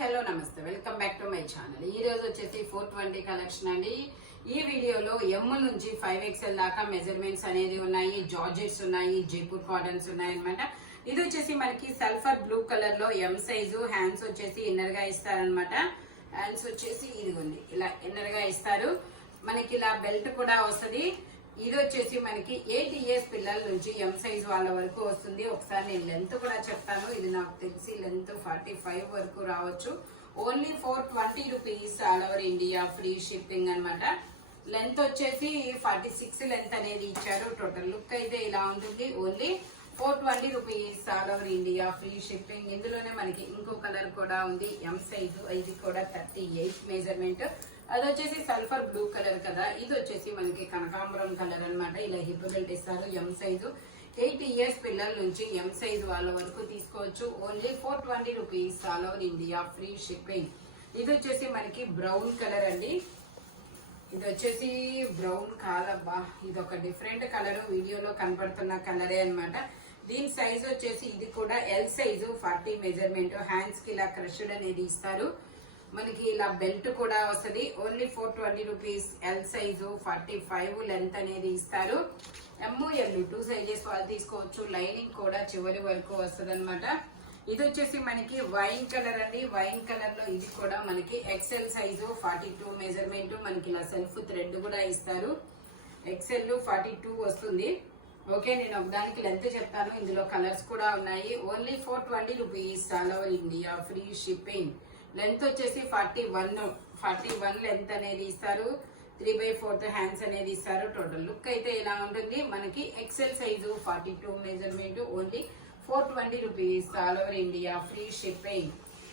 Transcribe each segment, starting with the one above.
Hello నమస్తే, welcome back to my channel. ఈ రోజు వచ్చేసి 420 కలెక్షన్ అండి. ఈ వీడియోలో ఎమ్ నుంచి 5XL దాకా మెజర్మెంట్స్ అనేది ఉన్నాయి, జార్జెట్స్ ఉన్నాయి, జైపూర్ కాటన్స్ ఉన్నాయి అనమాట. ఇది వచ్చేసి మనకి సల్ఫర్ బ్లూ కలర్ లో ఎం సైజు. హ్యాండ్స్ వచ్చేసి ఇన్నర్ గా ఇస్తారనమాట. హ్యాండ్స్ వచ్చేసి ఇదిగోండి ఇలా ఇన్నర్ గా ఇస్తారు. మనకి ఇలా బెల్ట్ కూడా వస్తుంది. ఇది వచ్చేసి మనకి 8 years పిల్లల నుంచి ఎం సైజ్ వాళ్ళ వరకు వస్తుంది. ఒకసారి నేను లెంత్ కూడా చెప్తాను. ఇది నాకు తెలిసి లెంత్ 45 వరకు రావచ్చు. Only 420 rupees all over India, free shipping అనమాట. లెంత్ వచ్చేసి 46 లెంత్ అనేది ఇచ్చారు. టోటల్ లుక్ అయితే ఇలా ఉంటుంది. Only 420 rupees all over India, free shipping. ఇందులోనే మనకి ఇంకో కలర్ కూడా ఉంది, ఎం సైజు. ఇది కూడా 38 మెజర్మెంట్. అది వచ్చేసి సల్ఫర్ బ్లూ కలర్ కదా. ఇది వచ్చేసి మనకి కనకాంబరం కలర్ అనమాట. ఇలా హిప్ బెల్ట్ ఇస్తారు. M size. 8 years పిల్లల నుంచి ఎం సైజు వాళ్ళ వరకు తీసుకోవచ్చు. Only 420 rupees all over India, free shipping. ఇది వచ్చేసి మనకి బ్రౌన్ కలర్ అండి. ఇది వచ్చేసి బ్రౌన్ కాదబ్బా, ఇది ఒక డిఫరెంట్ కలర్. వీడియోలో కనపడుతున్న కలరే అనమాట. దీని సైజ్ వచ్చేసి ఇది కూడా ఎల్ సైజు, 40 మెజర్మెంట్. హ్యాండ్స్ కి ఇలా క్రష్డ్ అనేది ఇస్తారు. మనకి ఇలా బెల్ట్ కూడా వస్తుంది. Only 420 rupees. L size, 45 length అనేది ఇస్తారు. ఎమ్ ఎల్ 2 సైజెస్ వాళ్ళు తీసుకోవచ్చు. లైనింగ్ కూడా చివరి వరకు వస్తుంది అనమాట. ఇది వచ్చేసి మనకి వైన్ కలర్ అండి. వైన్ కలర్ లో ఇది కూడా మనకి ఎక్సెల్ సైజు, 42 మెజర్మెంట్. మనకి ఇలా సెల్ఫ్ థ్రెడ్ కూడా ఇస్తారు. ఎక్సెల్ 42 వస్తుంది. ఓకే, నేను ఒకదానికి లెంత్ చెప్తాను. ఇందులో కలర్స్ కూడా ఉన్నాయి. Only 420 rupees all over India, free shipping. Length వచ్చేసి 41 లెంత్ అనేది ఇస్తారు. 3/4 హ్యాండ్స్ అనేది ఇస్తారు. టోటల్ లుక్ అయితే ఇలా ఉంటుంది. మనకి XL size, 42 measurement. Only 420 rupees all over India, free shipping.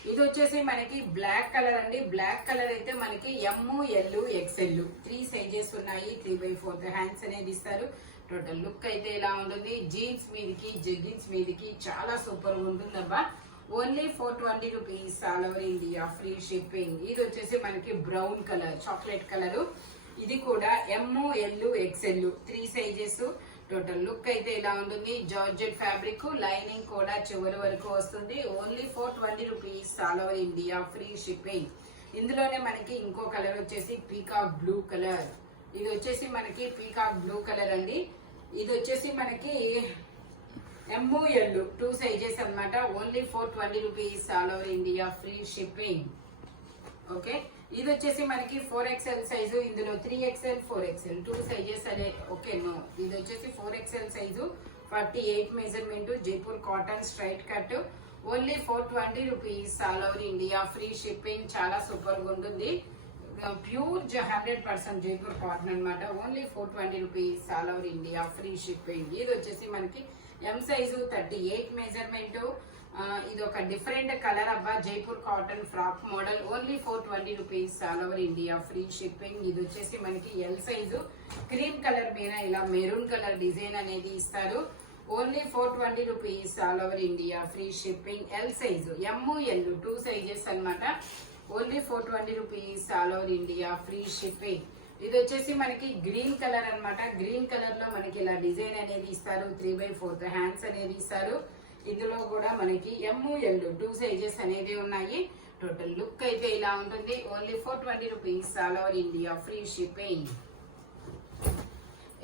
ఇది వచ్చేసి మనకి బ్లాక్ కలర్ అండి. బ్లాక్ కలర్ అయితే మనకి ఎమ్ ఎల్ ఎక్సెల్ 3 సైజెస్ ఉన్నాయి. 3/4 హ్యాండ్స్ అనేది ఇస్తారు. టోటల్ లుక్ అయితే ఇలా ఉంటుంది. జీన్స్ మీదకి, జెగ్గిన్స్ మీదకి చాలా సూపర్ ఉంటుంది అబ్బా. Only 420 rupees all over India, free shipping. ఇది వచ్చేసి మనకి బ్రౌన్ కలర్, చాక్లెట్ కలర్. ఇది కూడా M L XL 3 sizes. Total look అయితే ఇలా ఉంటుంది. జార్జెట్ ఫ్యాబ్రిక్, లైనింగ్ కూడా చివరి వరకు వస్తుంది. Only 420 rupees all over India, free shipping. ఇందులోనే మనకి ఇంకో కలర్ వచ్చేసి పీకాక్ బ్లూ కలర్. ఇది వచ్చేసి మనకి పీకాక్ బ్లూ కలర్ అండి. ఇది వచ్చేసి మనకి ఎమ్ ఎల్ 2 సైజెస్ అనమాట. Only 420 rupees all over India, free shipping. Okay, ఇది వచ్చేసి మనకి 4XL సైజు. ఇందులో 3XL, 4XL 2 సైజెస్ అనే. ఓకే, నో, ఇది వచ్చేసి 4XL size, 48 measurement. Jaipur cotton straight cut. Only 420 rupees all over India, free shipping. చాలా సూపర్ గా ఉంటుంది. ప్యూర్ 100% జైపూర్ కాటన్ అనమాట. Only 420 rupees all over India, free shipping. ఇది వచ్చేసి మనకి ఎం సైజు, 38 మెజర్మెంట్. ఇది ఒక డిఫరెంట్ కలర్ అబ్బా, Jaipur cotton frock model. Only 420 rupees all over India, free shipping. ఇది వచ్చేసి మనకి ఎల్ సైజు, క్రీమ్ కలర్ మీద ఇలా మెరూన్ కలర్ డిజైన్ అనేది ఇస్తారు. Only 420 rupees all over India, free shipping. L size, M L 2 sizes అనమాట. Only 420 rupees all over India, free shipping. ఇది వచ్చేసి మనకి గ్రీన్ కలర్ అనమాట. గ్రీన్ కలర్ లో మనకి ఇలా డిజైన్ అనేది ఇస్తారు. 3/4 హ్యాండ్స్ అనేది ఇస్తారు. ఇందులో కూడా మనకి ఎమ్ ఎల్ 2 సైజెస్ అనేది ఉన్నాయి. టోటల్ లుక్ అయితే ఇలా ఉంటుంది. Only 420 rupees all over India, free shipping.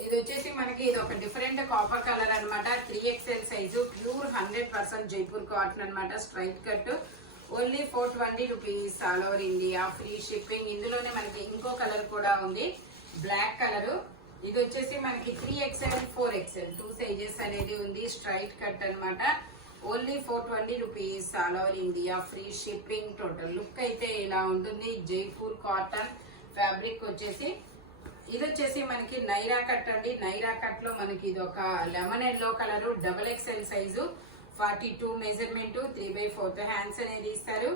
ఇది వచ్చేసి మనకి ఇది ఒక డిఫరెంట్ కాపర్ కలర్ అనమాట. 3XL size, pure 100% Jaipur cotton అనమాట. Straight cut. Only 420 rupees all over India, free shipping. ఇందులోనే మనకి ఇంకో కలర్ కూడా ఉంది, బ్లాక్ కలర్. ఇది వచ్చేసి మనకి 3XL, 4XL 2 సైజెస్ అనేది ఉంది. స్ట్రైట్ కట్ అనమాట. Only 420 rupees all over India, free shipping. Total look అయితే ఇలా ఉంటుంది. జైపూర్ కాటన్ ఫ్యాబ్రిక్ వచ్చేసి. ఇది వచ్చేసి మనకి నైరా కట్ అండి. నైరా కట్ లో మనకి ఇది ఒక lemon yellow colour, XXL size, 42 measurement. 3/4 hands అనేది ఇస్తారు.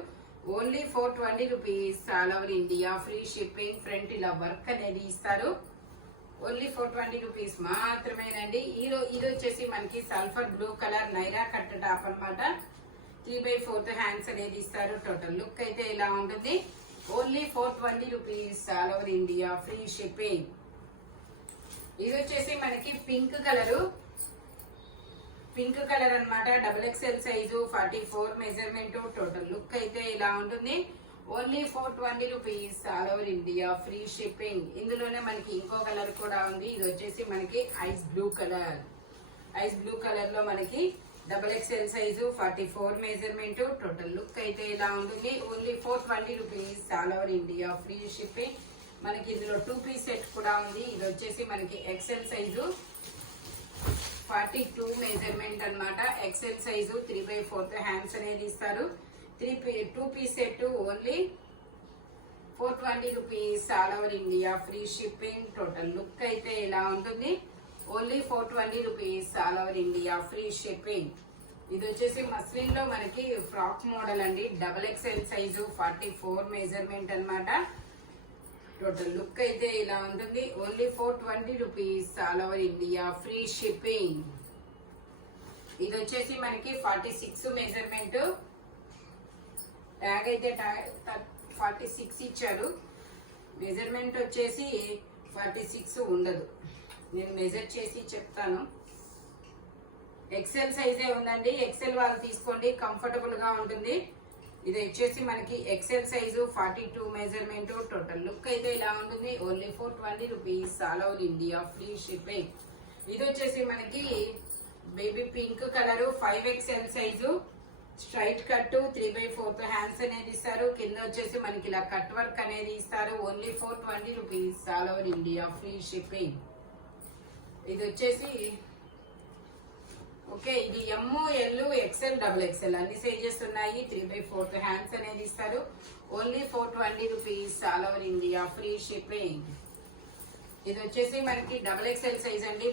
Only 420 rupees all over India, free shipping. Front ఇలా వర్క్ అనేది ఇస్తారు. ఓన్లీ 420 రూపీస్ మాత్రమేనండి. ఇది వచ్చేసి మనకి sulphur blue colour Naira cut top అనమాట. 3/4 హ్యాండ్స్ అనేది ఇస్తారు. టోటల్ లుక్ అయితే ఇలా ఉంటుంది. Only 420 rupees all over India, free shipping. ఇది వచ్చేసి మనకి పింక్ కలరు. పింక్ కలర్ అన్నమాట. Double XL size 44 measurement. Total look అయితే ఇలా ఉంటుంది. Only 420 rupees all over India, free shipping. ఇందులోనే మనకి ఇంకో కలర్ కూడా ఉంది. ఇది వచ్చేసి మనకి ice blue colour. Ice blue colour లో మనకి double XL size 44 measurement. Total look అయితే ఇలా ఉంటుంది. Only 420 rupees all over India, free shipping. మనకి ఇందులో 2 పీస్ సెట్ కూడా ఉంది. ఇది వచ్చేసి మనకి ఎక్స్ఎల్ సైజు 42 మెజర్మెంట్ అన్నమాట. ఎక్స్ఎల్ సైజు 3/4 హ్యాండ్స్ అనేది ఇస్తారు. 2 piece set only 420 rupees all over India, free shipping. Total look అయితే ఇలా ఉంటుంది. Only 420 rupees all over India, free shipping. ఇది వచ్చేసి మస్లిన్ లో మనకి ఫ్రాక్ మోడల్ అండి. డబల్ ఎక్స్ఎల్ సైజు 44 మెజర్మెంట్ అన్నమాట. టోటల్ లుక్ అయితే ఇలా ఉంటుంది. Only 420 rupees all over India, free shipping. ఇది వచ్చేసి మనకి 46 మెజర్మెంట్. ట్యాగ్ అయితే 46 ఇచ్చారు. మెజర్మెంట్ వచ్చేసి 46 ఉండదు. నేను మెజర్ చేసి చెప్తాను. ఎక్సెల్ సైజే ఉందండి. ఎక్సెల్ వాళ్ళు తీసుకోండి, కంఫర్టబుల్ గా ఉంటుంది. ఇది వచ్చేసి మనకి XL size 42 measurement. Total look అయితే ఇలా ఉంటుంది. Only 420 rupees all over India, free shipping. ఇది వచ్చేసి మనకి baby pink colour 5XL size, straight cut 3/4 hands అనేది ఇస్తారు. కింద వచ్చేసి మనకి ఇలా కట్ వర్క్ అనేది ఇస్తారు. Only 420 rupees all over India, free shipping. ఇది వచ్చేసి ఓకే, ఇది ML, XL, XXL అన్ని సైజెస్ ఉన్నాయి. 3/4 హ్యాండ్స్ అనేది ఇస్తారు. Only 420 rupees all over India, free shipping. ఇది వచ్చేసి మనకి XXL సైజ్ అండి.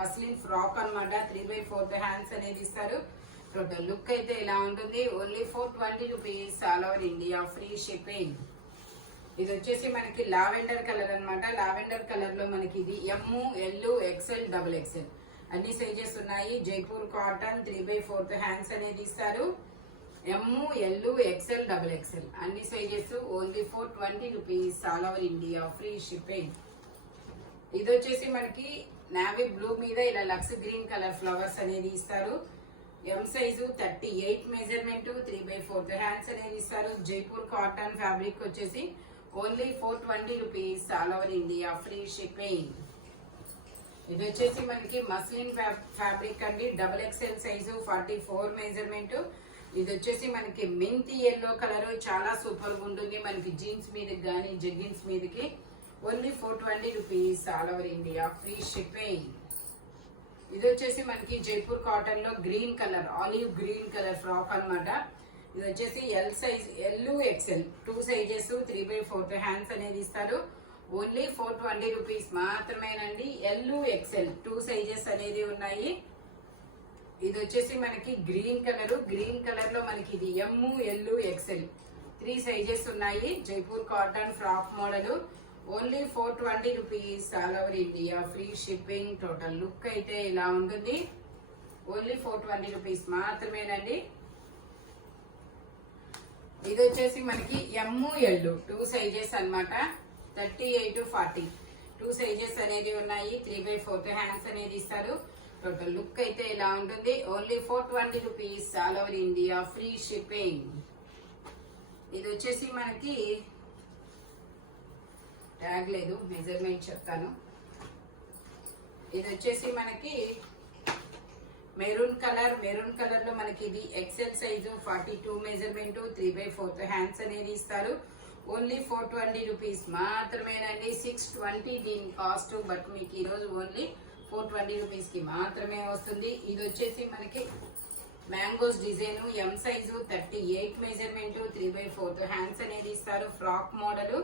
మస్లిన్ ఫ్రాక్ అన్నమాట. 3/4 హ్యాండ్స్ అనేది ఇస్తారు. టోటల్ లుక్ అయితే ఇలా ఉంటుంది. Only 420 rupees all over India, free shipping. ఇది వచ్చేసి మనకి లావెండర్ కలర్ అన్నమాట. లావెండర్ కలర్ లో మనకి ఇది ML, XL, XXL అన్ని సైజెస్ ఉన్నాయి. జైపూర్ కాటన్ 3/4 హ్యాండ్స్ అనేది ఇస్తారు. ML, XL, XXL అన్ని sizes. Only 420 rupees all over India, free shipping. ఇది వచ్చేసి మనకి నావీ బ్లూ మీద ఇలా లక్స్ గ్రీన్ కలర్ ఫ్లవర్స్ అనేది ఇస్తారు. M size 38 measurement. 3/4 హ్యాండ్స్ అనేది ఇస్తారు. జైపూర్ కాటన్ ఫ్యాబ్రిక్ వచ్చేసి only 420 rupees all over India, free shipping. ఇది వచ్చేసి మనకి మస్లిన్ ఫ్యాబ్రిక్ అండి. XXL size 44 measurement. ఇది వచ్చేసి మనకి మెంతి ఎల్లో కలర్, చాలా సూపర్ గా ఉంటుంది. మనకి జీన్స్ మీదకి కానీ జెగ్గిన్స్ మీదకి. Only 420 rupees all over India, free shipping. ఇది వచ్చేసి మనకి జైపూర్ కాటన్ లో green colour, olive green colour frock అన్నమాట. ఇది వచ్చేసి L size, L, XL 2 sizes. 3/4 hands అనేది ఇస్తారు. ఓన్లీ 420 రూపీస్ మాత్రమేనండి. L, XL 2 సైజెస్ అనేది ఉన్నాయి. ఇది వచ్చేసి మనకి గ్రీన్ కలర్. గ్రీన్ కలర్ లో మనకి ఇది ML, XL 3 సైజెస్ ఉన్నాయి. Jaipur cotton frock model. Only 420 rupees all over India, free shipping. Total look అయితే ఇలా ఉంటుంది. ఓన్లీ 420 రూపీస్ మాత్రమేనండి. ఇది వచ్చేసి మనకి ML 2 సైజెస్ అన్నమాట. 38, 40 2 సైజెస్ అనేది ఉన్నాయి. 3/4 హ్యాండ్స్ అనేది ఇస్తారు. టోటల్ లుక్ అయితే ఇలా ఉంటుంది. Only 420 rupees all over India, free shipping. ఇది వచ్చేసి మనకి ట్యాగ్ లేదు, మెజర్మెంట్ చెప్తాను. ఇది వచ్చేసి మనకి మెరూన్ కలర్ లో మనకి ఇది XL సైజు 42 మెజర్మెంట్. 3/4 హ్యాండ్స్ అనేది ఇస్తారు. ఓన్లీ 420 రూపీస్ మాత్రమేనండి. 620 దీని కాస్ట్. బట్ మీకు ఈ రోజు ఓన్లీ 420 రూపీస్ కి మాత్రమే వస్తుంది. ఇది వచ్చేసి మనకి mangoes design. M size 38 measurement. 3/4 hands అనేది ఇస్తారు. Frock model.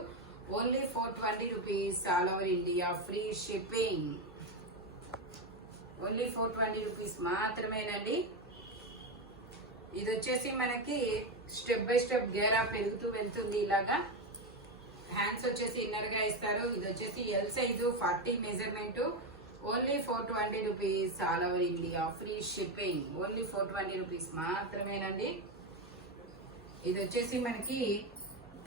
Only 420 rupees all over India, free shipping. Only 420 rupees మాత్రమేనండి. ఇది వచ్చేసి మనకి స్టెప్ బై స్టెప్ గేరా పెరుగుతూ వెళ్తుంది ఇలాగా. హ్యాండ్స్ వచ్చేసి ఇన్నర్ గా ఇస్తారు. ఇది వచ్చేసి L size 40 measurement. Only 420 rupees all over India, free shipping. Only 420 rupees మాత్రమేనండి. ఇది వచ్చేసి మనకి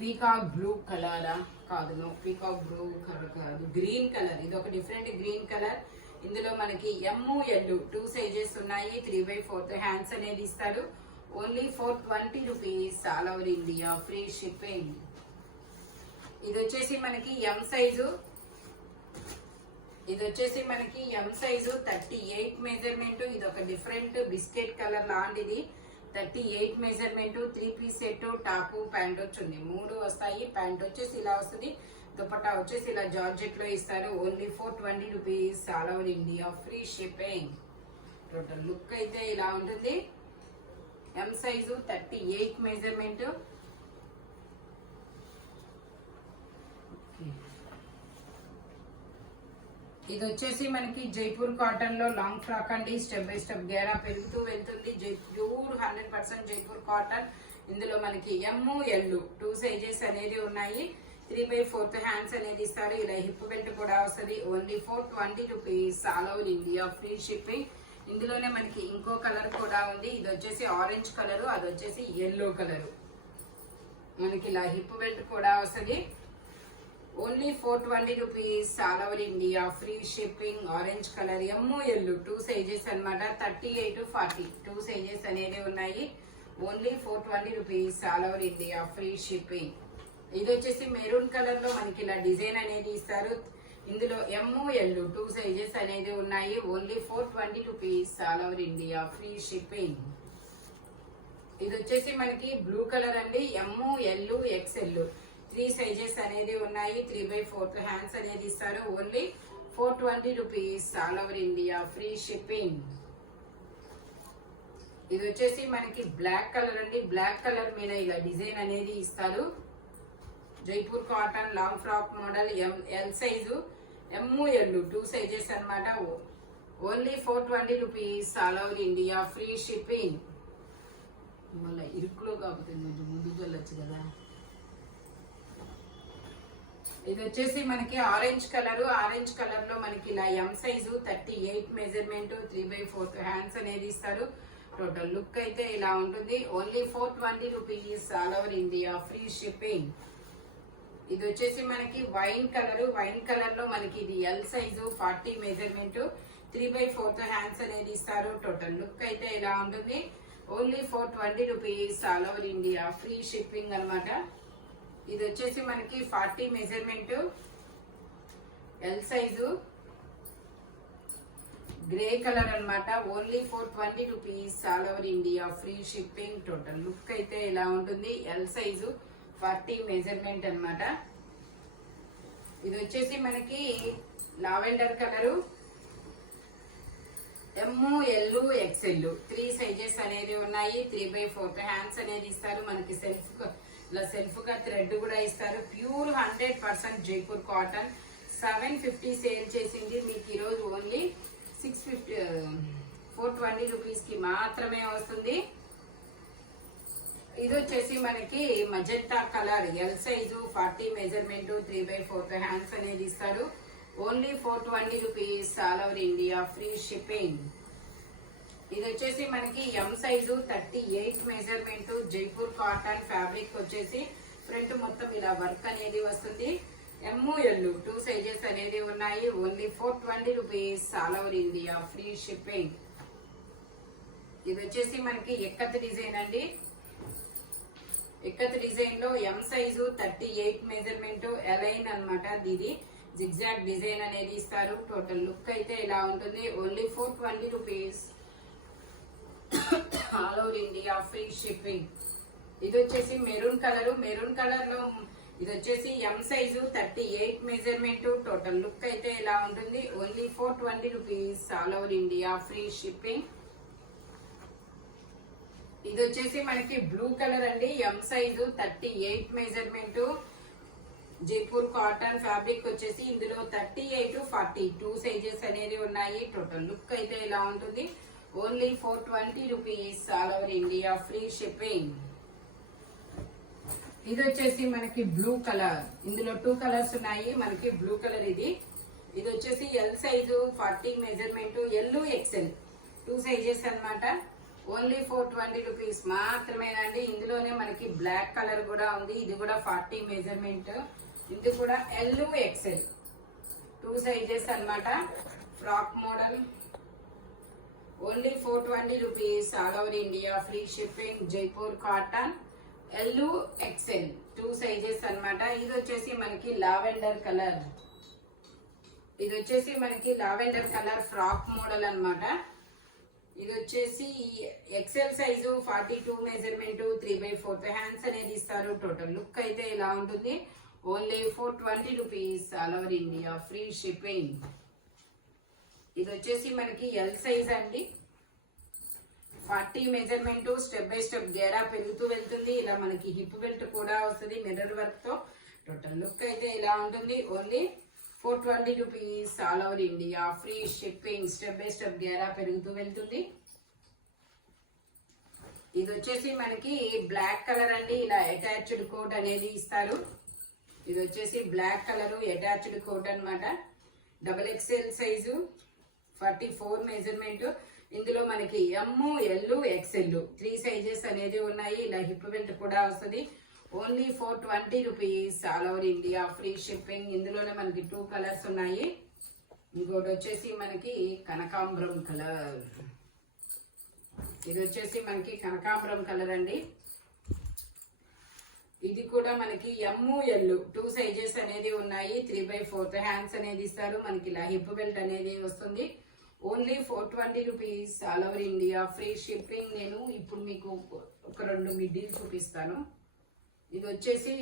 పీకాక్ బ్లూ కలరా కాదు, పీకాక్ బ్లూ కలర్ కాదు, గ్రీన్ కలర్. ఇది ఒక డిఫరెంట్ గ్రీన్ కలర్. ఇందులో మనకి ఎమ్ ఎల్ 2 సైజెస్ ఉన్నాయి. 3/4 హ్యాండ్స్ అనేది ఇస్తారు. Only 420 rupees all over India free shipping. ఇది వచ్చేసి మనకి ఎం సైజు. ఇది వచ్చేసి మనకి ఎం సైజు 38 మెజర్మెంట్. ఇది ఒక డిఫరెంట్ బిస్కెట్ కలర్ లాంటిది. 38 measurement. 3 piece set, top pant వచ్చింది. 3 వస్తాయి. ప్యాంట్ వచ్చేసి ఇలా వస్తుంది. దుపట్టా వచ్చేసి ఇలా జార్జెట్ లో ఇస్తారు. Only 420 rupees all over India free shipping. Total look అయితే ఇలా ఉంటుంది. M size 38 measurement. ఇది వచ్చేసి మనకి జైపూర్ కాటన్ లో లాంగ్ ఫ్రాక్ అండి. స్టెప్ బై స్టెప్ గేరా పెరుగుతూ వెళ్తుంది. Pure 100% Jaipur cotton. ఇందులో మనకి ఎమ్ ఎల్ 2 సైజెస్ అనేది ఉన్నాయి. 3/4 హ్యాండ్స్ అనేది ఇస్తారు. ఇలా హిప్ బెల్ట్ కూడా వస్తుంది. Only 420 rupees all over India free shipping. ఇందులోనే మనకి ఇంకో కలర్ కూడా ఉంది. ఇది వచ్చేసి ఆరెంజ్ కలర్, అది వచ్చేసి ఎల్లో కలర్. మనకి ఇలా హిప్ బెల్ట్ కూడా వస్తుంది. Only 420 rupees all over India free shipping. Orange colour ఎమ్ ఎల్ 2 సైజెస్ అనమాట. 38-40 2 సైజెస్ అనేది ఉన్నాయి. Only 420 rupees all over India free shipping. ఇది వచ్చేసి మెరూన్ కలర్ లో మనకి ఇలా డిజైన్ అనేది ఇస్తారు. ఇందులో ఎమ్ ఎల్ 2 సైజెస్ అనేది ఉన్నాయి. Only 420 rupees all over India free shipping. ఇది వచ్చేసి మనకి బ్లూ కలర్ అండి. ఎమ్ ఎల్ ఎక్స్ఎల్ 3 సైజెస్ అనేది ఉన్నాయి. 3/4 హ్యాండ్స్ అనేది ఇస్తారు. Only 420 rupees all over India free shipping. ఇది వచ్చేసి మనకి బ్లాక్ కలర్ అండి. బ్లాక్ కలర్ మీద ఇలా డిజైన్ అనేది ఇస్తారు. Jaipur cotton long frock model. L size M L 2 sizes అనమాట. Only 420 rupees all over India free shipping. మళ్ళీ ఇరుకులో కాకపోతే ముందుకు వెళ్ళొచ్చు కదా. ఇది వచ్చేసి మనకి ఆరెంజ్ కలర్. ఆరెంజ్ కలర్ లో మనకి ఇలా ఎం సైజు 38 మెజర్మెంట్. 3/4 హ్యాండ్స్ అనేది ఇస్తారు. టోటల్ లుక్ అయితే ఇలా ఉంటుంది. Only 420 rupees all over India free shipping. ఇది వచ్చేసి మనకి వైన్ కలర్. వైన్ కలర్ లో మనకి ఇది ఎల్ సైజు 40 మెజర్మెంట్. 3/4 హ్యాండ్స్ అనేది ఇస్తారు. టోటల్ లుక్ అయితే ఇలా ఉంటుంది. Only 420 rupees all over India free shipping అనమాట. ఇది వచ్చేసి మనకి 40 measurement. L size grey colour అనమాట. Only 420 rupees all over India free shipping. Total look అయితే ఇలా ఉంటుంది. ఎల్ సైజు 40 మెజర్మెంట్ అనమాట. ఇది వచ్చేసి మనకి lavender colour. M L XL 3 sizes అనేది ఉన్నాయి. 3/4 హ్యాండ్స్ అనేది ఇస్తారు. మనకి సెల్ఫ్ గా థ్రెడ్ కూడా ఇస్తారు. Pure 100% Jaipur cotton. 750 సేల్ చేసింది. మీకు ఈరోజు ఓన్లీ 420 రూపీస్ కి మాత్రమే వస్తుంది. ఇది వచ్చేసి మనకి magenta colour. L size 40 measurement. 3/4 hands అనేది ఇస్తారు. Only 420 rupees all over India free shipping. ఇది వచ్చేసి మనకి M size 38 measurement. Jaipur cotton fabric వచ్చేసి ఫ్రంట్ మొత్తం ఇలా వర్క్ అనేది వస్తుంది. ఎమ్ ఎల్ 2 సైజెస్ అనేది ఉన్నాయి. Only 420 rupees all over India free shipping. ఇది వచ్చేసి మనకి ఎక్కత్ డిజైన్ అండి. ఎక్కత్ డిజైన్ లో ఎం సైజు 38 మెజర్మెంట్. ఎలైన్ అనమాట. ఇది జిగ్జాగ్ డిజైన్ అనేది ఇస్తారు. టోటల్ లుక్ అయితే ఇలా ఉంటుంది. Only 420 rupees all over India free shipping. ఇది వచ్చేసి మెరూన్ కలర్. మెరూన్ కలర్ లో ఇది వచ్చేసి M size 38 measurement. Total look అయితే ఇలా ఉంటుంది. Only 420 rupees all over India free shipping. ఇది వచ్చేసి మనకి బ్లూ కలర్ అండి. M size 38 measurement. Jaipur cotton fabric వచ్చేసి ఇందులో 38-40 2 సైజెస్ అనేది ఉన్నాయి. టోటల్ లుక్ అయితే ఇలా ఉంటుంది. Only 420 rupees all over India free shipping. ఇది వచ్చేసి మనకి బ్లూ కలర్. ఇందులో 2 కలర్స్ ఉన్నాయి. మనకి బ్లూ కలర్ ఇది వచ్చేసి L size 40 measurement. L XL 2 sizes అనమాట. ఓన్లీ 420 రూపీస్ మాత్రమేనండి. ఇందులోనే మనకి బ్లాక్ కలర్ కూడా ఉంది. ఇది కూడా 40 మెజర్మెంట్. ఇది కూడా ఎల్ ఎక్స్ఎల్ 2 సైజెస్ అనమాట. Frock model only 420 rupees all over India free shipping Jaipur cotton L XL 2 sizes అన్నమాట. ఇది వచ్చేసి మనకి లావెండర్ కలర్, ఇది వచ్చేసి మనకి లావెండర్ కలర్ ఫ్రాక్ మోడల్ అన్నమాట. ఇది వచ్చేసి ఎక్సెల్ సైజు 42 మెజర్మెంట్ 3/4 హ్యాండ్స్ అనేది ఇస్తారు. టోటల్ లుక్ అయితే ఇలా ఉంటుంది. Only 420 rupees all over India free shipping. ఇది వచ్చేసి మనకి ఎల్ సైజ్ అండి. 40 మెజర్మెంట్ స్టెప్ బై స్టెప్ గేరా పెరుగుతూ వెళ్తుంది. ఇలా మనకి హిప్ బెల్ట్ కూడా వస్తుంది మిర్రర్ వర్క్ తో. టోటల్ లుక్ అయితే ఇలా ఉంటుంది. Only 420 rupees all over India free shipping. Step by step గేరా పెరుగుతూ వెళ్తుంది. ఇది వచ్చేసి మనకి బ్లాక్ కలర్ అండి. ఇలా అటాచ్డ్ కోట్ అనేది ఇస్తారు. ఇది వచ్చేసి బ్లాక్ కలర్ అటాచ్డ్ కోట్ అన్నమాట. XXL size 44 measurement. ఇందులో మనకి ఎమ్ ఎల్ ఎక్స్ఎల్ 3 సైజెస్ అనేది ఉన్నాయి. ఇలా హిప్ బెల్ట్ కూడా వస్తుంది. Only 420 rupees all over India free shipping. ఇందులోనే మనకి 2 కలర్స్ ఉన్నాయి. ఇంకోటి వచ్చేసి మనకి కనకాంబరం కలర్. ఇది వచ్చేసి మనకి కనకాంబరం కలర్ అండి. ఇది కూడా మనకి ఎమ్ ఎల్ 2 సైజెస్ అనేది ఉన్నాయి. 3/4 హ్యాండ్స్ అనేది ఇస్తారు. మనకి ఇలా హిప్ బెల్ట్ అనేది వస్తుంది. Only 420 rupees all over India free shipping. నేను ఇప్పుడు మీకు ఒక 2 మిడ్డీలు చూపిస్తాను. ఇది వచ్చేసి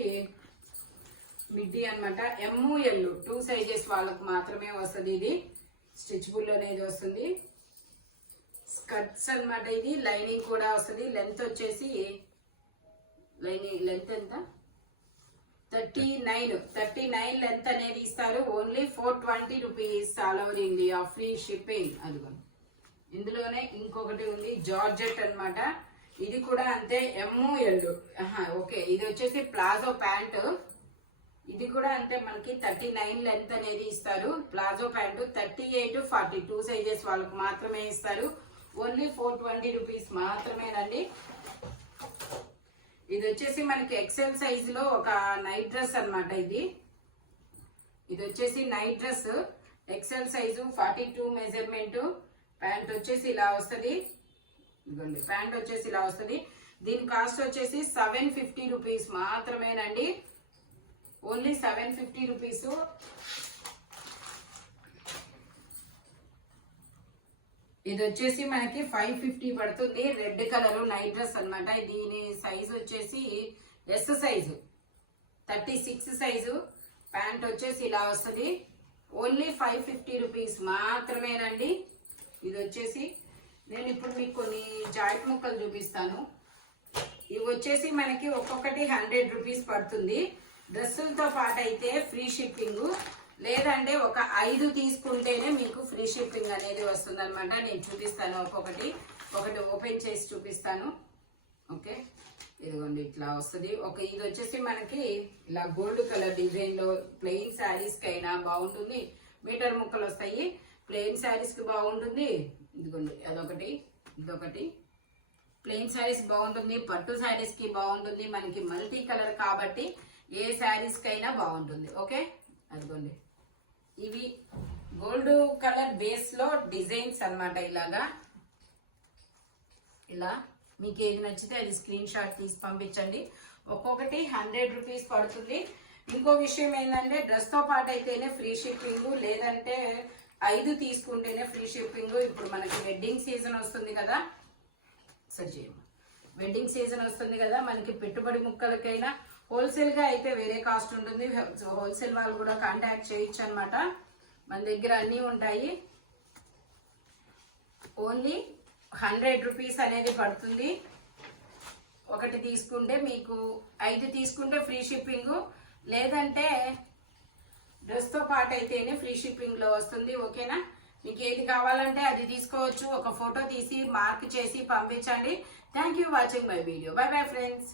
మిడ్డీ అన్నమాట. ఎమ్ ఎల్ 2 సైజెస్ వాళ్ళకు మాత్రమే వస్తుంది. ఇది స్టిచ్బుల్ అనేది వస్తుంది. స్కర్ట్స్ అన్నమాట. ఇది లైనింగ్ కూడా వస్తుంది. లెంత్ వచ్చేసి లైనింగ్ లెంత్ ఎంత 39 లెంత్ అనేది ఇస్తారు. Only 420 rupees all over India free shipping. అదిగో ఇందులోనే ఇంకొకటి ఉంది జార్జెట్ అన్నమాట. ఇది కూడా అంతే ఎమ్ ఎల్. ఓకే, ఇది వచ్చేసి ప్లాజో ప్యాంట్. ఇది కూడా అంతే మనకి 39 లెంత్ అనేది ఇస్తారు. ప్లాజో ప్యాంట్ 38 42 సైజెస్ వాళ్ళకు మాత్రమే ఇస్తారు. ఓన్లీ 420 రూపీస్ మాత్రమేనండి. ఇది వచ్చేసి మనకి ఎక్సెల్ సైజ్ లో ఒక నైట్ డ్రెస్ అన్నమాట. ఇది వచ్చేసి night dress XL size 42 measurement. Pant వచ్చేసి ఇలా వస్తుంది. ఇదిగోండి ప్యాంట్ వచ్చేసి ఇలా వస్తుంది. దీని కాస్ట్ వచ్చేసి 750 రూపీస్ మాత్రమేనండి. Only 750 rupees. ఇది వచ్చేసి మనకి 550 పడుతుంది. రెడ్ కలర్ నైట్ డ్రెస్ అన్నమాట. దీని సైజు వచ్చేసి ఎస్ సైజు 36 సైజు. ప్యాంట్ వచ్చేసి ఇలా వస్తుంది. ఓన్లీ 550 రూపీస్ మాత్రమేనండి. ఇది వచ్చేసి నేను ఇప్పుడు మీకు కొన్ని జాయింట్ ముక్కలు చూపిస్తాను. ఇవి వచ్చేసి మనకి ఒక్కొక్కటి 100 రూపీస్ పడుతుంది. డ్రెస్సులతో పాటు అయితే ఫ్రీ షిప్పింగ్, లేదంటే ఒక 5 తీసుకుంటేనే మీకు ఫ్రీ షిప్పింగ్ అనేది వస్తుంది అనమాట. నేను చూపిస్తాను ఒకటి ఓపెన్ చేసి చూపిస్తాను. ఓకే, ఇదిగోండి ఇట్లా వస్తుంది. ఇది వచ్చేసి మనకి ఇలా గోల్డ్ కలర్ డిజైన్ లో ప్లెయిన్ శారీస్ కి అయినా బాగుంటుంది. మీటర్ ముక్కలు వస్తాయి. ప్లెయిన్ శారీస్ కి బాగుంటుంది. ఇదిగోండి ఇదొకటి ప్లెయిన్ శారీస్ బాగుంటుంది. పట్టు శారీస్ కి బాగుంటుంది. మనకి మల్టీ కలర్ కాబట్టి ఏ శారీస్ కి అయినా బాగుంటుంది. ఓకే, అదిగోండి ఇవి గోల్డ్ కలర్ బేస్ లో డిజైన్స్ అన్నమాట. ఇలా మీకు ఏది నచ్చితే అది స్క్రీన్ షాట్ తీసి పంపించండి. ఒక్కొక్కటి 100 రూపీస్ పడుతుంది. ఇంకో విషయం ఏంటంటే డ్రెస్ తో పాటు అయితేనే ఫ్రీ షిప్పింగ్, లేదంటే 5 తీసుకుంటేనే ఫ్రీ షిప్పింగ్. ఇప్పుడు మనకి వెడ్డింగ్ సీజన్ వస్తుంది కదా, వెడ్డింగ్ సీజన్ వస్తుంది కదా, మనకి పెట్టుబడి ముక్కలకైనా హోల్సేల్ గా అయితే వేరే కాస్ట్ ఉంటుంది. హోల్సేల్ వాళ్ళు కూడా కాంటాక్ట్ చేయొచ్చు అనమాట. మన దగ్గర అన్నీ ఉంటాయి. ఓన్లీ 100 రూపీస్ అనేది పడుతుంది. ఒకటి తీసుకుంటే మీకు 5 తీసుకుంటే ఫ్రీ షిప్పింగ్, లేదంటే డ్రెస్ తో పాటు అయితేనే ఫ్రీ షిప్పింగ్ లో వస్తుంది. ఓకేనా, మీకు ఏది కావాలంటే అది తీసుకోవచ్చు. ఒక ఫోటో తీసి మార్క్ చేసి పంపించండి. Thank you watching my video. By bye friends.